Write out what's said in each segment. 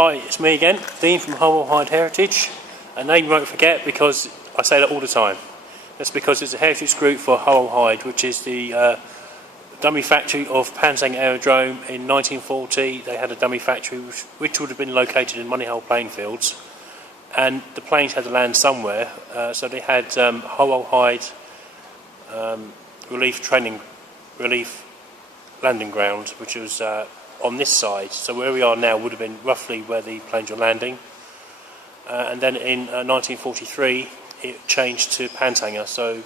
Hi, it's me again, Dean from Hull Hide Heritage. A name you won't forget because I say that all the time. That's because it's a heritage group for Hull Hide, which is the dummy factory of Pantang Aerodrome. In 1940 they had a dummy factory which would have been located in Moneyhull playing fields, and the planes had to land somewhere, so they had Hull Hide relief landing ground, which was on this side. So where we are now would have been roughly where the planes were landing, and then in 1943 it changed to Pantanger. So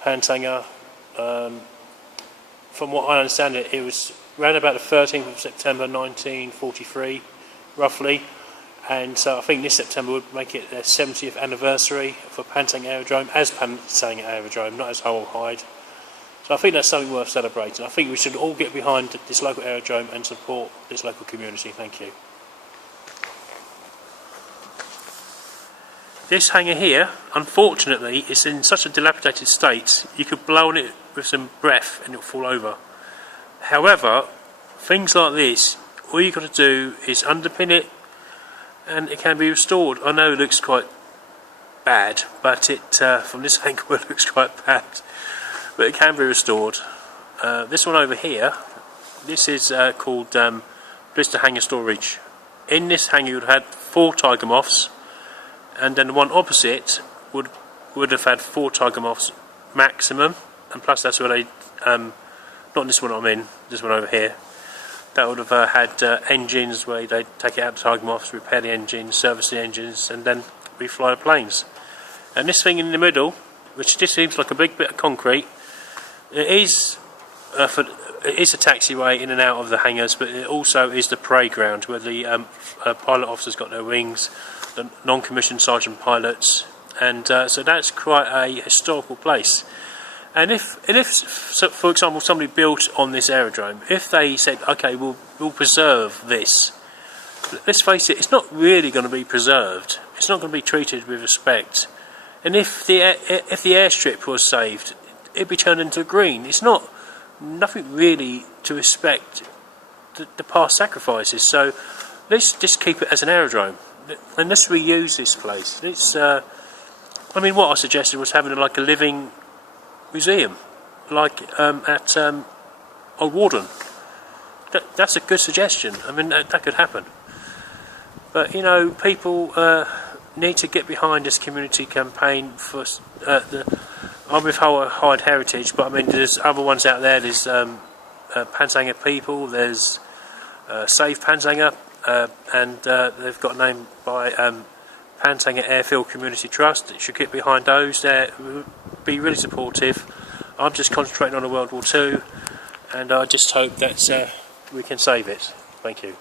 Pantanger, from what I understand it was around about the 13th of September 1943 roughly, and so I think this September would make it their 70th anniversary for Pantang Aerodrome as Pantang Aerodrome, not as Hull Hide. So I think that's something worth celebrating. I think we should all get behind this local aerodrome and support this local community. Thank you. This hangar here, unfortunately, is in such a dilapidated state, you could blow on it with some breath and it'll fall over. However, things like this, all you've got to do is underpin it and it can be restored. I know it looks quite bad, but from this angle it looks quite bad. But it can be restored. This one over here, this is called blister hangar storage. In this hangar you would have had 4 tiger moths, and then the one opposite would have had 4 tiger moths maximum, and plus that's where they, not this one I'm in, this one over here, that would have had engines where they take it out the tiger moths, repair the engines, service the engines, and then refly the planes. And this thing in the middle, which just seems like a big bit of concrete, it is a taxiway in and out of the hangars, but it also is the parade ground where the pilot officers got their wings, the non-commissioned sergeant pilots, and so that's quite a historical place. And if so, for example, somebody built on this aerodrome, if they said, okay, we'll preserve this, let's face it, it's not really going to be preserved. It's not going to be treated with respect. And if the airstrip was saved, it'd be turned into green. It's nothing really to respect the past sacrifices. So let's just keep it as an aerodrome and let's reuse this place. It's I mean, what I suggested was having like a living museum, like at Old Warden. That's a good suggestion. I mean, that could happen. But you know, people need to get behind this community campaign for I'm with Hull Hide Heritage, but I mean there's other ones out there. There's Pantanger People, there's Save Pantanger, and they've got a name by Pantanger Airfield Community Trust. You should get behind those. They would be really supportive. I'm just concentrating on the World War II, and I just hope that we can save it. Thank you.